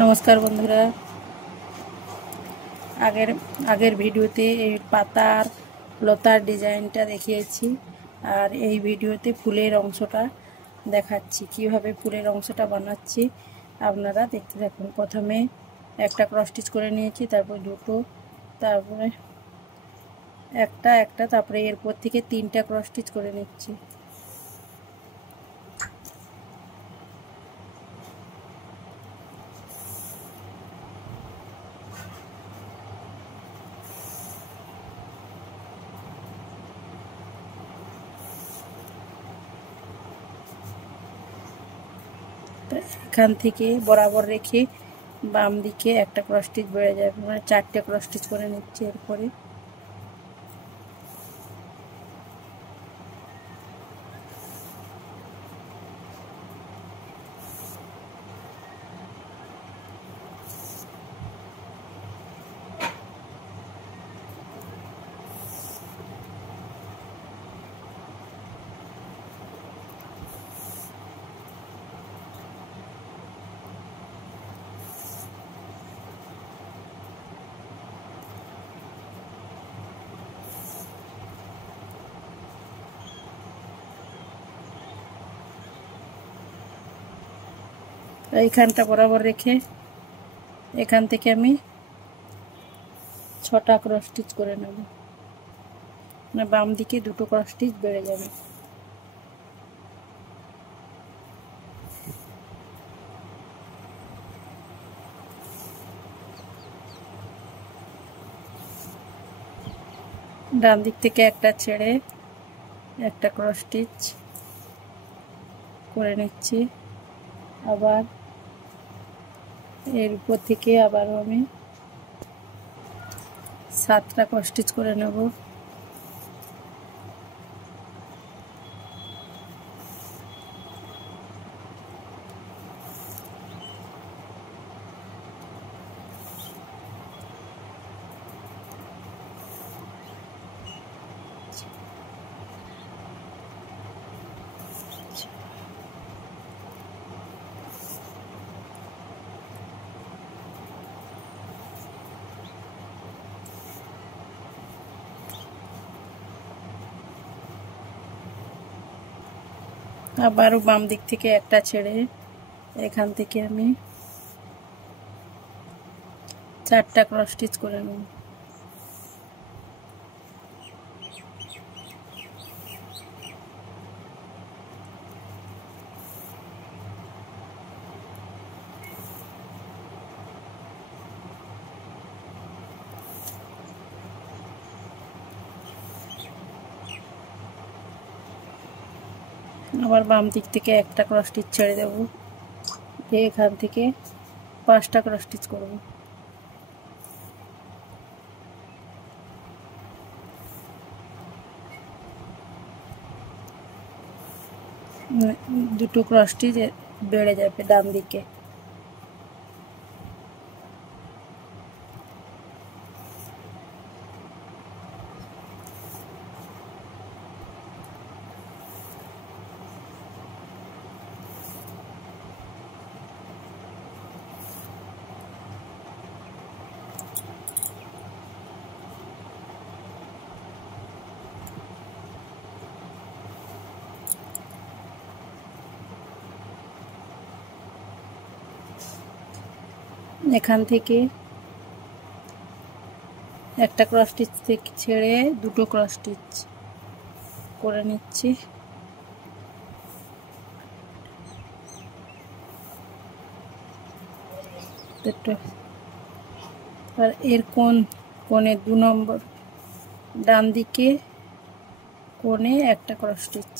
নমস্কার বন্ধুরা, আগের ভিডিওতে এই পাতার লতার ডিজাইনটা দেখিয়েছি, আর এই ভিডিওতে ফুলের অংশটা দেখাচ্ছি। কিভাবে ফুলের অংশটা বানাচ্ছি আপনারা দেখতে থাকুন। প্রথমে একটা ক্রস স্টিচ করে নিয়েছি, তারপর দুটো, তারপরে একটা, তারপরে এরপর থেকে তিনটা ক্রস স্টিচ করে নিচ্ছি। এখান থেকে বরাবর রেখে বাম দিকে একটা ক্রস স্টিচ বেড়ে যাবে, মানে চারটে ক্রস স্টিচ করে নিচ্ছি। এরপরে এইখানটা বরাবর রেখে এখান থেকে আমি 6টা ক্রস স্টিচ করে নেব, মানে বাম দিকে দুটো ক্রস স্টিচ বেড়ে যাবে। ডান দিক থেকে একটা ছেড়ে একটা ক্রস স্টিচ করে নিচ্ছি। আবার এর উপর থেকে আবারও আমি 7টা ক্রস স্টিচ করে নেব। আবারও বাম দিক থেকে একটা ছেড়ে এখান থেকে আমি 4টা ক্রস স্টিচ করে নেব। আবার বাম দিক থেকে একটা ক্রস স্টিচ ছেড়ে দেব, এখান থেকে 5টা ক্রস স্টিচ করব। দুটো ক্রস স্টিচ বেড়ে যাবে ডান দিকে। এখান থেকে একটা ক্রস স্টিচ থেকে ছেড়ে দুটো ক্রস স্টিচ করে নিচ্ছি। আর এর কোণে 2 নম্বর ডান দিকে কোণে একটা ক্রস স্টিচ।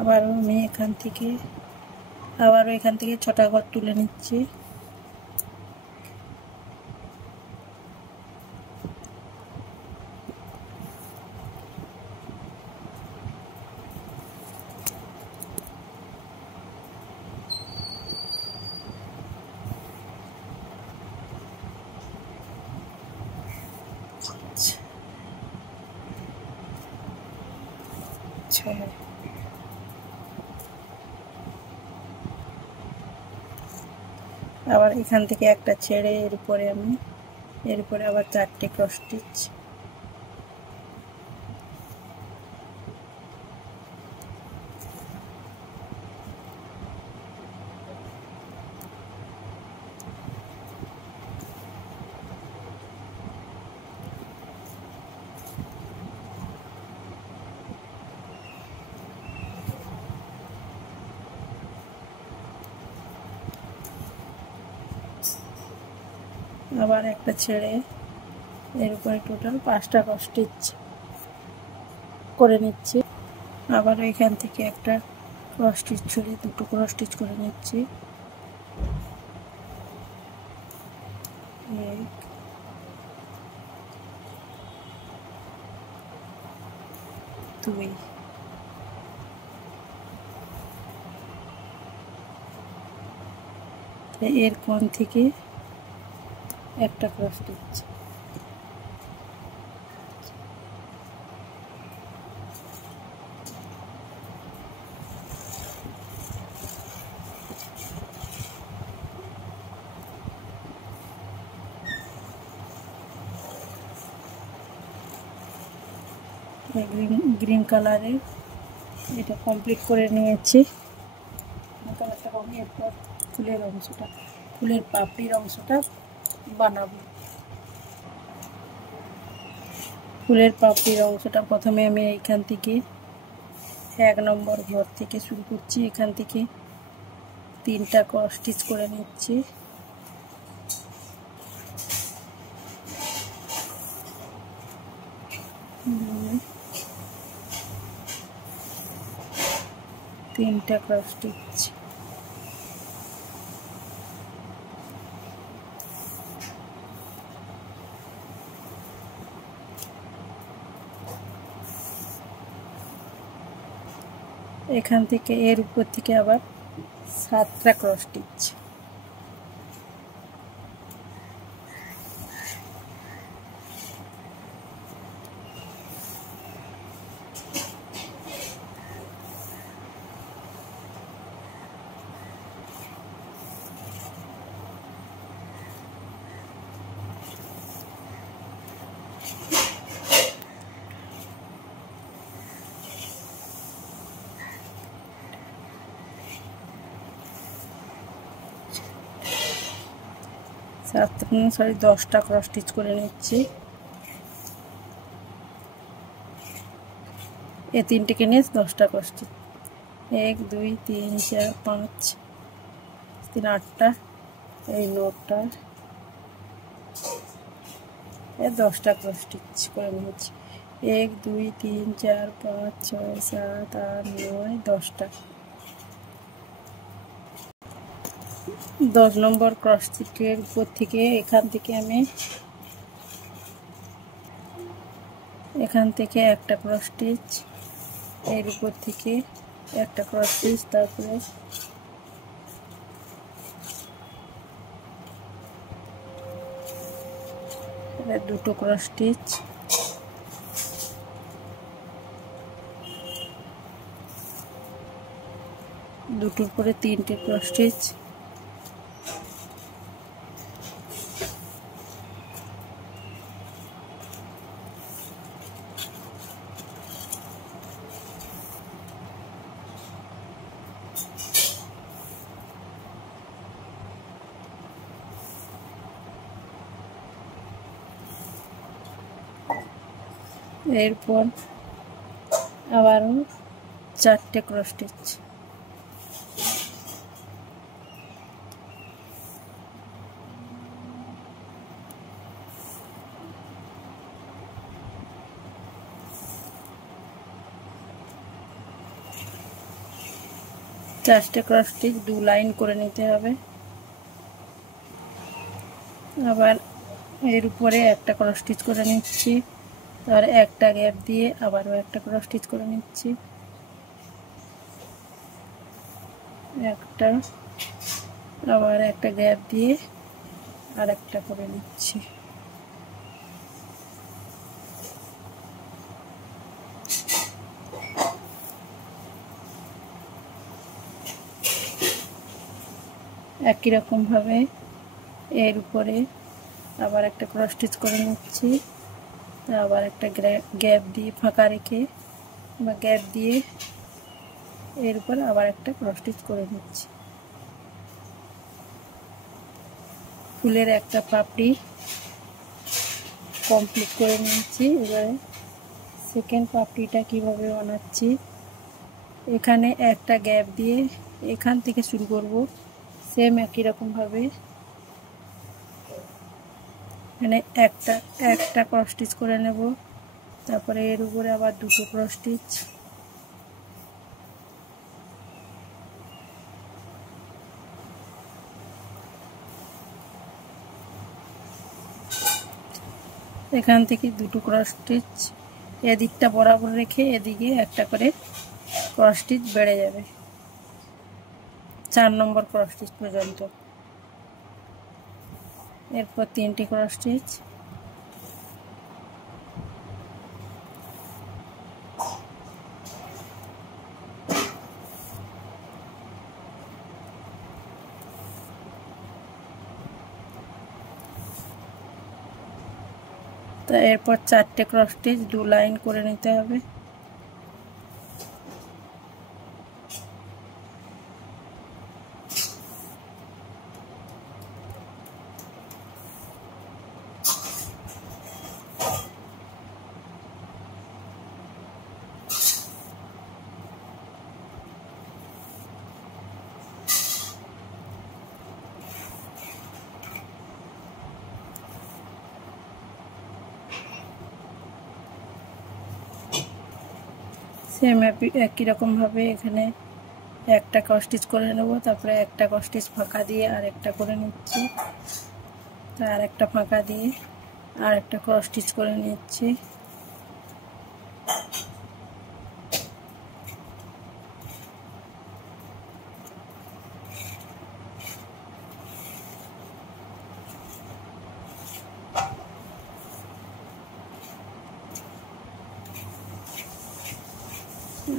আবারও আমি এখান থেকে 6টা ঘর তুলে নিচ্ছি। 6 আবার এখান থেকে একটা ছেড়ে এর উপরে আবার 4টে ক্রস স্টিচ। আবার একটা ছেড়ে এর উপরে টোটাল 5টা ক্রস স্টিচ করে নিচ্ছি। আবার এখান থেকে একটা ক্রস স্টিচ ছড়ে 2টো ক্রস স্টিচ করে নিচ্ছি। 1 2 এর কোণ থেকে একটা ক্রস স্টিচ। গ্রিন কালারের এটা কমপ্লিট করে নিয়েছি। কালারটা কমে এরপর ফুলের পাপড়ির অংশটা বানাবো। ফুলের পাপড়ির অংশটা প্রথমে আমি এইখান থেকে 1 নম্বর ঘর থেকে শুরু করছি। এখান থেকে 3টা ক্রস স্টিচ করে নিচ্ছি। তিনটা ক্রস স্টিচ। এখান থেকে এর উপর থেকে আবার 7টা ক্রস স্টিচ। সরি 10টা ক্রস স্টিচ করে নিচ্ছি। এই 3টিকে নিয়ে 10টা ক্রস স্টিচ। 1 2 3 4 5 3 8টা এই 9টা 10টা ক্রস স্টিচ করে নিচ্ছি। 1 2 3 4 5 6 7 8 9 10টা। 10 নম্বর ক্রস স্টিচের উপর থেকে এখান থেকে একটা ক্রস স্টিচ, এর উপর থেকে একটা ক্রস স্টিচ, তারপরে দুটো ক্রস স্টিচ, দুটোর পরে 3টে ক্রস স্টিচ, এরপর আবারও 4টে ক্রস স্টিচ। চারটে ক্রস স্টিচ 2 লাইন করে নিতে হবে। আবার এর উপরে একটা ক্রস স্টিচ করে নিচ্ছি, তার একটা গ্যাপ দিয়ে আবারও একটা ক্রস স্টিচ করে নিচ্ছি, একটা, আবার একটা গ্যাপ দিয়ে আর একটা করে নিচ্ছি। একই রকম ভাবে এর উপরে আবার একটা ক্রস স্টিচ করে নিচ্ছি। আবার একটা গ্যাপ দিয়ে ফাঁকা রেখে বা গ্যাপ দিয়ে এর উপর আবার একটা ক্রস স্টিচ করে নিচ্ছি। ফুলের একটা পাপড়ি কমপ্লিট করে নিয়েছি। এবারে সেকেন্ড পাপড়িটা কিভাবে বানাচ্ছি, এখানে একটা গ্যাপ দিয়ে এখান থেকে শুরু করব। সেম একই রকম ভাবে এখানে একটা ক্রস স্টিচ করে নেব। তারপরে এর উপরে আবার দুটো ক্রস স্টিচ, এখান থেকে দুটো ক্রস স্টিচ এদিকটা বরাবর রেখে এদিকে একটা করে ক্রস স্টিচ বেড়ে যাবে 4 নম্বর ক্রস স্টিচ পর্যন্ত। এরপর 3টি ক্রস স্টিচ, তো এরপর 4টে ক্রস স্টিচ 2 লাইন করে নিতে হবে। সেম একই রকম ভাবে এখানে একটা ক্রস স্টিচ করে নেব। তারপরে একটা ক্রস স্টিচ ফাঁকা দিয়ে আর একটা করে নিচ্ছি। আর একটা ফাঁকা দিয়ে আর একটা ক্রস স্টিচ করে নিচ্ছি।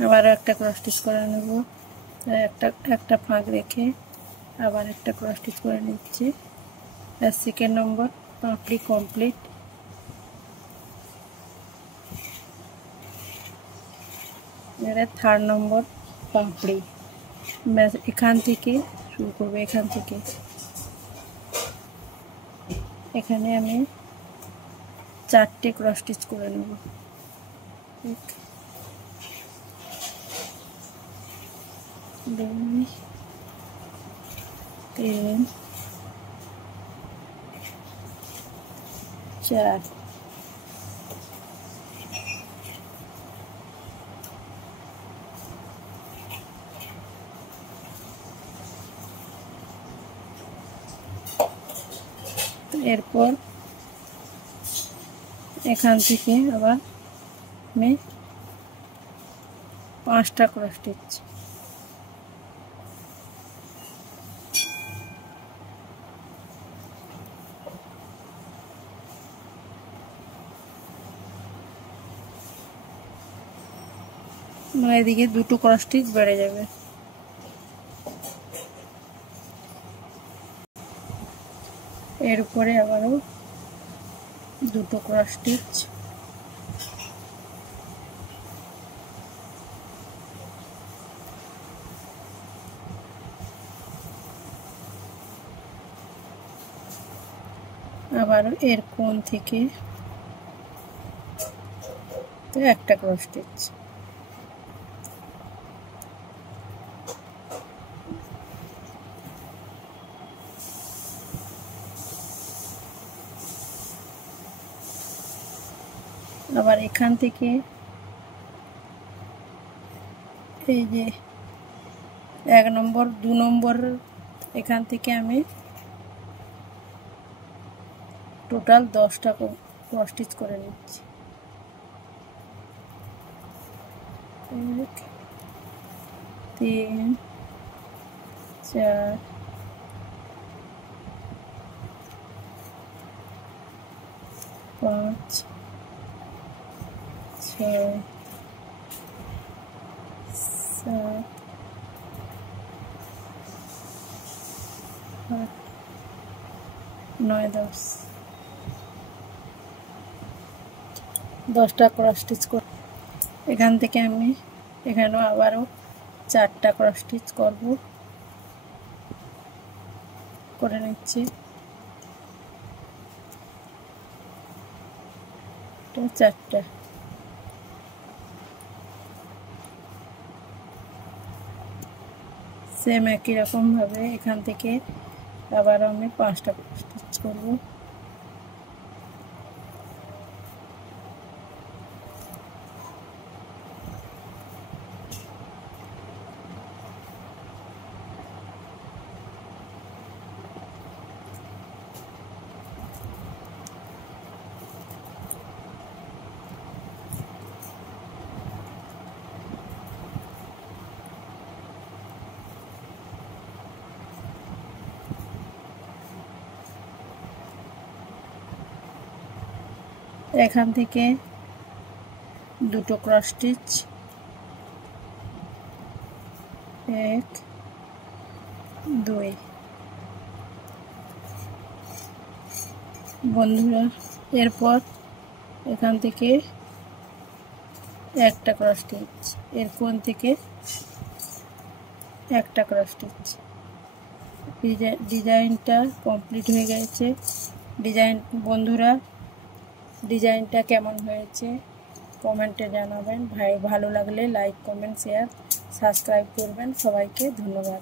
আবার একটা ক্রস স্টিচ করে নেব। একটা ফাঁক রেখে আবার একটা ক্রস স্টিচ করে নিচ্ছি। আর সেকেন্ড নম্বর পাপড়ি কমপ্লিট। এর থার্ড নম্বর পাপড়ি এখান থেকে শুরু করবো। এখান থেকে এখানে আমি 4টে ক্রস স্টিচ করে নেব। 1 2 3 4 এরপর এখান থেকে আবার আমি 5টা ক্রস স্টিচ, এদিকে দুটো ক্রস স্টিচ বেড়ে যাবে। এর উপরে আবারও দুটো ক্রস স্টিচ, আবারও এর কোণ থেকে একটা ক্রস স্টিচ। আবার এখান থেকে এই যে 1 নম্বর 2 নম্বর এখান থেকে আমি টোটাল 10টা ক্রস স্টিচ করে নিচ্ছি। 1 3 4 5 6 7 9 10টা ক্রস স্টিচ করব। এখান থেকে আমি এখানেও আবারও 4টা ক্রস স্টিচ করব, করে নিচ্ছি। 4টা সেম একই রকম ভাবে এখান থেকে আবার আমি 5টা স্টিচ করব। এখান থেকে 2টো ক্রস স্টিচ, 1 2। বন্ধুরা এরপর এখান থেকে একটা ক্রস স্টিচ, এর কোণ থেকে একটা ক্রস স্টিচ। ডিজাইনটা কমপ্লিট হয়ে গেছে। বন্ধুরা ডিজাইনটা কেমন হয়েছে কমেন্টে জানাবেন। ভালো লাগলে লাইক, কমেন্ট, শেয়ার, সাবস্ক্রাইব করবেন। সবাইকে ধন্যবাদ।